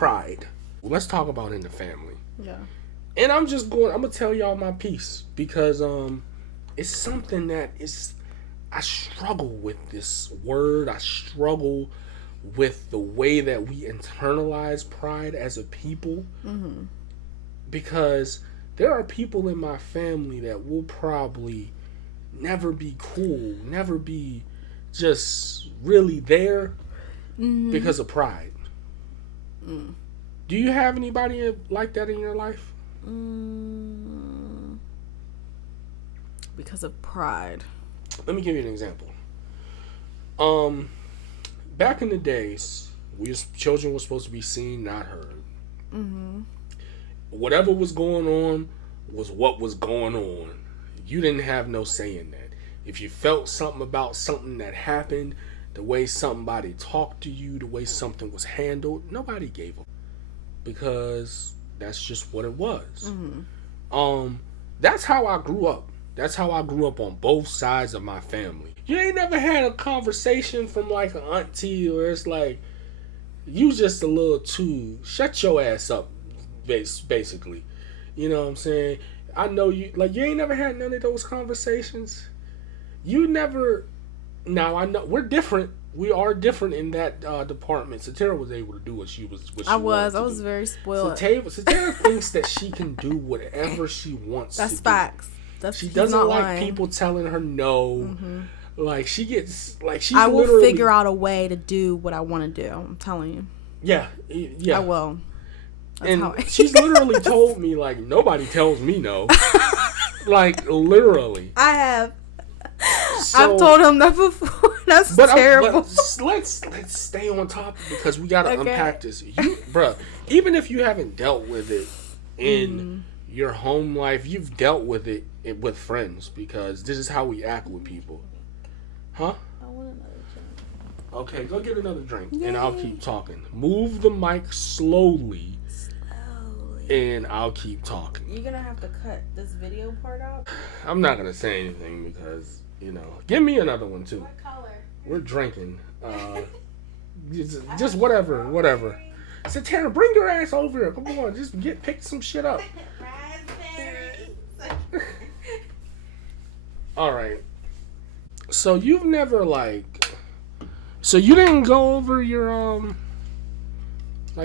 pride. Let's talk about in the family. Yeah. And I'm gonna tell y'all my piece because it's something that is, I struggle with this word. I struggle with the way that we internalize pride as a people. Mm-hmm. Because there are people in my family that will probably never be cool, never be just really there because of pride. Mm. Do you have anybody like that in your life? Because of pride. Let me give you an example. Back in the days, children were supposed to be seen, not heard. Mm-hmm. Whatever was going on was what was going on. You didn't have no say in that. If you felt something about something that happened, the way somebody talked to you, the way something was handled, nobody gave a because that's just what it was. Mm-hmm. That's how I grew up. That's how I grew up on both sides of my family. You ain't never had a conversation from like an auntie where it's like, you just a little too, shut your ass up, basically. You know what I'm saying? I know you, like, you ain't never had none of those conversations. You never, now I know, we're different. We are different in that department. Satara was able to do what she was. I was very spoiled. Satara thinks that she can do whatever she wants. That's facts. She doesn't like people telling her no. Mm-hmm. Like she gets like she's. I will figure out a way to do what I want to do. I'm telling you. Yeah. I will. That's and she's literally told me like nobody tells me no. Like literally. I have. I've told him that before. That's terrible. But let's stay on topic because we gotta unpack this. Bruh, even if you haven't dealt with it in your home life, you've dealt with it with friends because this is how we act with people. Huh? I want another drink. Okay, go get another drink. Yay. And I'll keep talking. Move the mic slowly. And I'll keep talking. You're gonna have to cut this video part out? I'm not gonna say anything because, you know. Give me another one too. What color? We're drinking. Just whatever. Satara, bring your ass over here. Come on, just pick some shit up. Alright. So you've never so you didn't go over your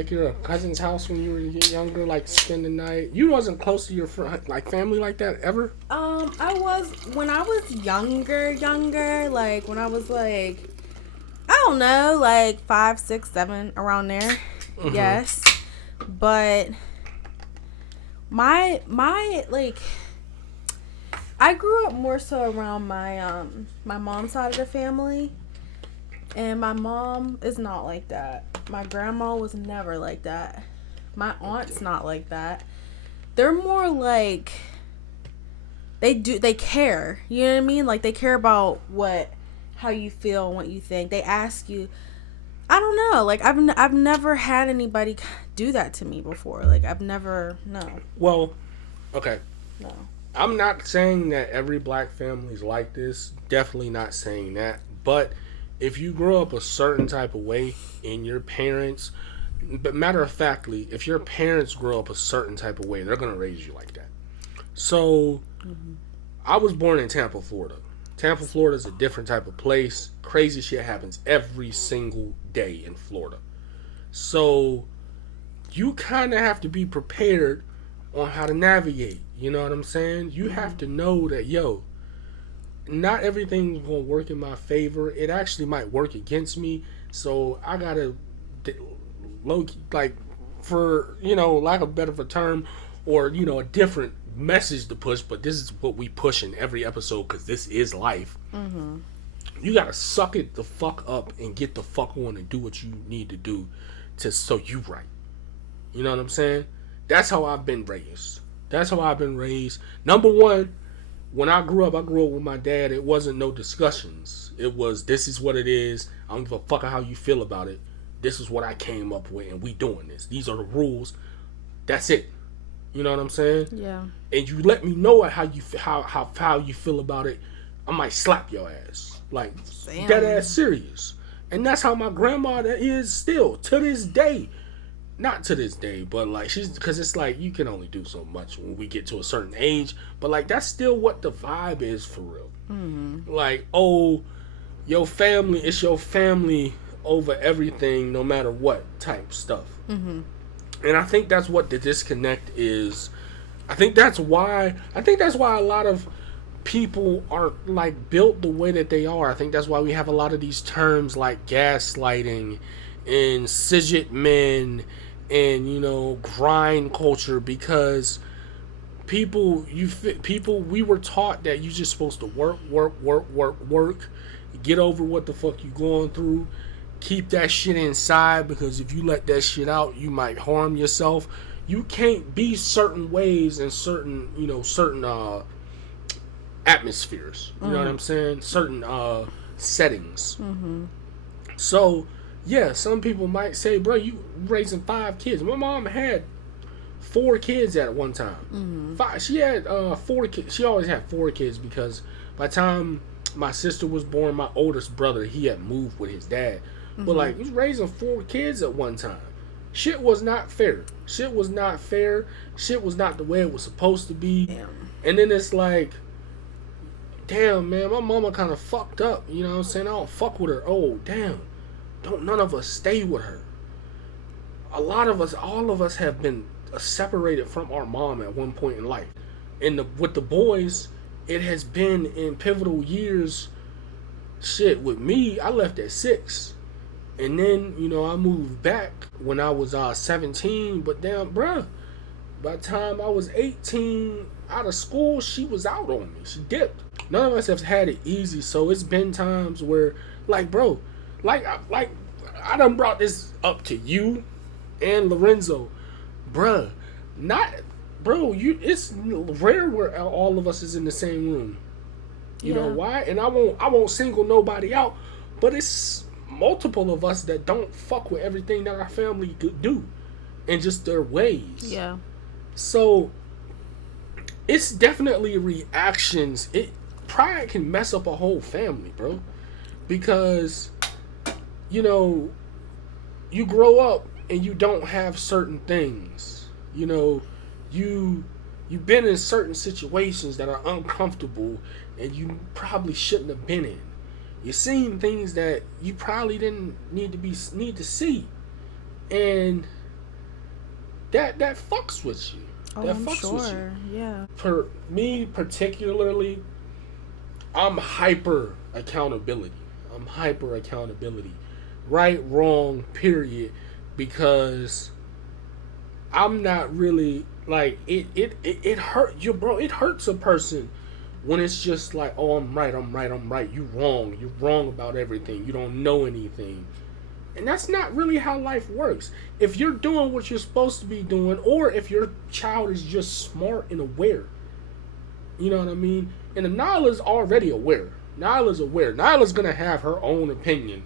your cousin's house when you were younger, like spend the night. You wasn't close to your family like that ever? I was when I was younger, like when I was like, I don't know, like 5, 6, 7, around there. Mm-hmm. Yes. But my like I grew up more so around my my mom's side of the family. And my mom is not like that. My grandma was never like that. My aunt's not like that. They're more like they care. You know what I mean? Like they care about how you feel and what you think. They ask you. I don't know. Like I've never had anybody do that to me before. Like I've never Well, okay. No. I'm not saying that every black family's like this. Definitely not saying that. But if you grow up a certain type of way in your parents, but matter of factly, if your parents grow up a certain type of way, they're going to raise you like that. So, I was born in Tampa, Florida. Tampa, Florida is a different type of place. Crazy shit happens every single day in Florida. So, you kind of have to be prepared on how to navigate. You know what I'm saying? You have to know that, not everything's going to work in my favor. It actually might work against me. So I got to, for, lack of a better term, or, a different message to push, but this is what we push in every episode because this is life. Mm-hmm. You got to suck it the fuck up and get the fuck on and do what you need to do so you right. You know what I'm saying? That's how I've been raised. Number one, when I grew up with my dad. It wasn't no discussions. It was, this is what it is. I don't give a fuck how you feel about it. This is what I came up with, and we doing this. These are the rules. That's it. You know what I'm saying? Yeah. And you let me know how you feel about it. I might slap your ass, like dead ass serious. And that's how my grandma is still to this day. not to this day, but like she's because it's like you can only do so much when we get to a certain age. But like that's still what the vibe is for real. Mm-hmm. Like, oh, your family, it's your family over everything, no matter what type stuff. Mm-hmm. And I think that's what the disconnect is. I think that's why a lot of people are like built the way that they are. I think that's why we have a lot of these terms like gaslighting and Sigit men and grind culture, because people we were taught that you just supposed to work, get over what the fuck you going through, keep that shit inside, because if you let that shit out you might harm yourself. You can't be certain ways in certain atmospheres, you know what I'm saying, certain settings. Mm-hmm. So yeah, some people might say, bro, you raising 5 kids. My mom had 4 kids at one time. She had 4 kids. She always had 4 kids, because by the time my sister was born, my oldest brother, he had moved with his dad. But like, he was raising 4 kids at one time. Shit was not fair. Shit was not fair. Shit was not the way it was supposed to be. Damn. And then it's like, damn, man, my mama kind of fucked up. You know what I'm saying? I don't fuck with her. Oh, damn. Don't none of us stay with her. A lot of us, all of us have been separated from our mom at one point in life. And with the boys, it has been in pivotal years. Shit, with me, I left at 6. And then, I moved back when I was 17. But damn, bruh, by the time I was 18, out of school, she was out on me. She dipped. None of us have had it easy. So it's been times where, like, bro, I done brought this up to you and Lorenzo. Bruh, it's rare where all of us is in the same room. You know why? And I won't single nobody out, but it's multiple of us that don't fuck with everything that our family do and just their ways. Yeah. So it's definitely reactions. Pride can mess up a whole family, bro. Because you grow up and you don't have certain things. You've been in certain situations that are uncomfortable and you probably shouldn't have been in. You've seen things that you probably didn't need to see. And that fucks with you. Oh, That I'm fucks with you. sure. Yeah. For me particularly, I'm hyper accountability. Right, wrong, period. Because I'm not really like it hurt you, bro. It hurts a person when it's just like, oh, I'm right. You're wrong about everything. You don't know anything. And that's not really how life works. If you're doing what you're supposed to be doing, or if your child is just smart and aware, you know what I mean? And Nyla's already aware. Nyla's gonna have her own opinion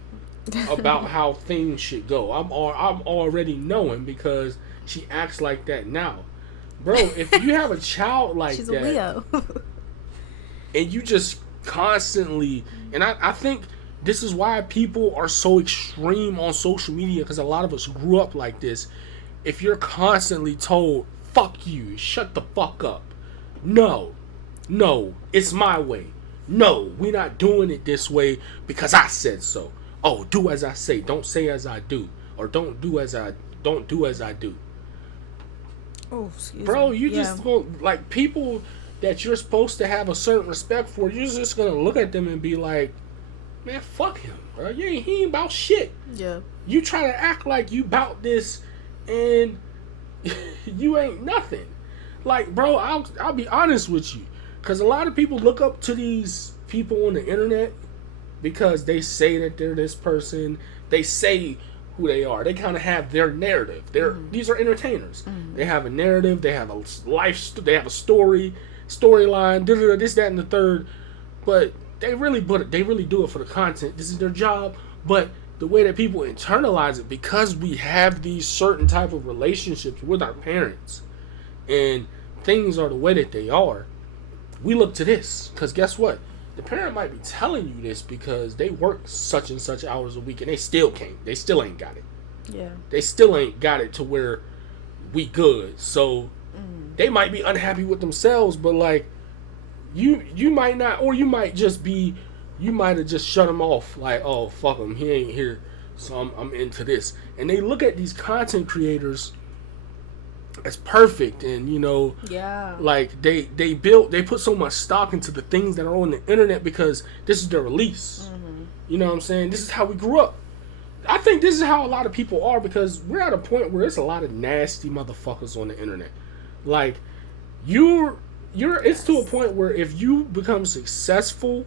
about how things should go. I'm already knowing, because she acts like that now. Bro, if you have a child like She's that, a Leo. and you just constantly, and I think this is why people are so extreme on social media, because a lot of us grew up like this. If you're constantly told, fuck you, shut the fuck up, no, it's my way, no, we're not doing it this way because I said so. Oh, do as I say, don't say as I do, or don't do as I do. Oh, excuse Bro, me. you just like, people that you're supposed to have a certain respect for, you're just gonna look at them and be like, man, fuck him, bro. He ain't about shit. Yeah. You try to act like you about this, and you ain't nothing. Like, bro, I'll be honest with you, because a lot of people look up to these people on the internet because they say that they're this person. They say who they are. They kind of have their narrative. These are entertainers. They have a narrative. They have a life. They have a storyline. This, that, and the third. But they really do it for the content. This is their job. But the way that people internalize it, because we have these certain type of relationships with our parents, and things are the way that they are, we look to this. Because guess what? The parent might be telling you this because they work such and such hours a week and they still can't. They still ain't got it. Yeah. They still ain't got it to where we good. So they might be unhappy with themselves, but like you might not, or you might just be, you might have just shut him off. Like, oh fuck him, he ain't here, so I'm into this. And they look at these content creators as perfect, and Yeah. like they put so much stock into the things that are on the internet because this is their release. You know what I'm saying? This is how we grew up. I think this is how a lot of people are because we're at a point where it's a lot of nasty motherfuckers on the internet. Like you're it's to a point where if you become successful,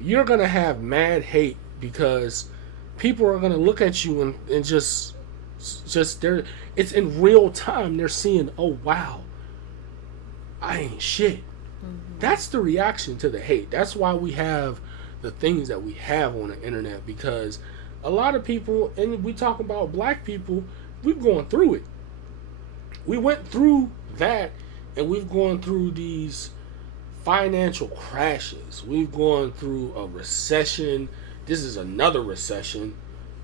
you're gonna have mad hate because people are gonna look at you and just they're, it's in real time, they're seeing, oh wow, I ain't shit. That's the reaction to the hate. That's why we have the things that we have on the internet, because a lot of people, and we talk about black people, we've gone through it. We went through that, and we've gone through these financial crashes. We've gone through a recession. This is another recession.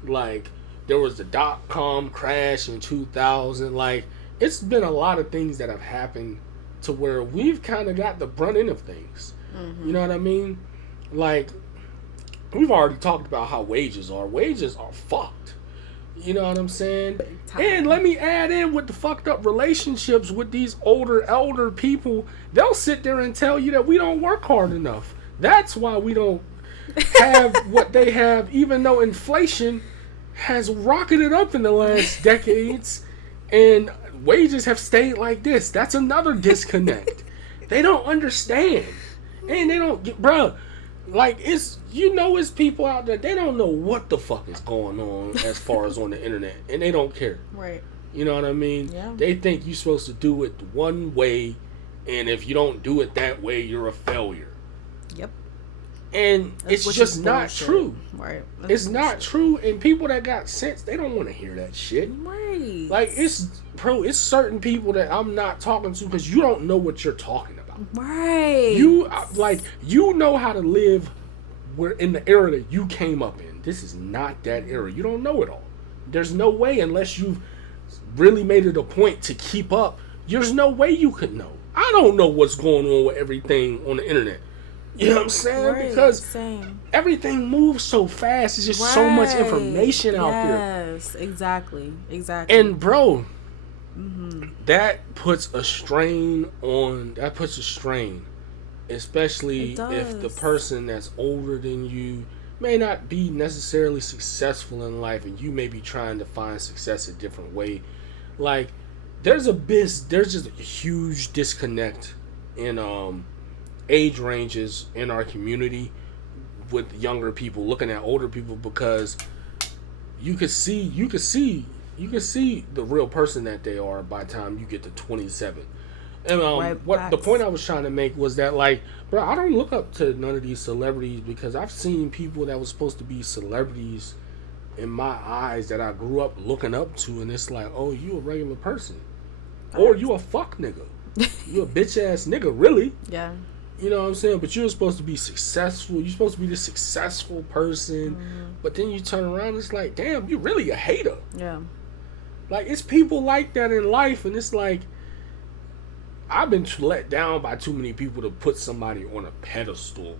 Like, there was the dot-com crash in 2000. Like, it's been a lot of things that have happened to where we've kind of got the brunt end of things. You know what I mean? Like, we've already talked about how wages are. Wages are fucked. You know what I'm saying? And let me add in with the fucked up relationships with these elder people. They'll sit there and tell you that we don't work hard enough. That's why we don't have what they have, even though inflation has rocketed up in the last decades and wages have stayed like this. That's another disconnect. They don't understand. And they don't get, bruh, like, it's people out there, they don't know what the fuck is going on as far as on the internet, and they don't care. Right. You know what I mean? Yeah. They think you're supposed to do it one way, and if you don't do it that way, you're a failure. Yep. And it's just not true. Right. It's not true, and people that got sense, they don't want to hear that shit. Right. Like, it's certain people that I'm not talking to because you don't know what you're talking about. Right. You know how to live where in the era that you came up in. This is not that era. You don't know it all. There's no way, unless you've really made it a point to keep up, there's no way you could know. I don't know what's going on with everything on the internet. You know what I'm saying? Right. Because everything moves so fast. There's just so much information out there. Yes, exactly. And bro, that puts a strain, especially if the person that's older than you may not be necessarily successful in life, and you may be trying to find success a different way. Like, there's just a huge disconnect in age ranges in our community with younger people looking at older people, because you could see the real person that they are by the time you get to 27. And the point I was trying to make was that, like, bro, I don't look up to none of these celebrities, because I've seen people that was supposed to be celebrities in my eyes that I grew up looking up to, and it's like, oh, you a regular person, or you a fuck nigga, you a bitch ass nigga, really. Yeah. You know what I'm saying? But you're supposed to be successful. You're supposed to be the successful person. But then you turn around, it's like, damn, you really a hater. Yeah. Like, it's people like that in life, and it's like, I've been let down by too many people to put somebody on a pedestal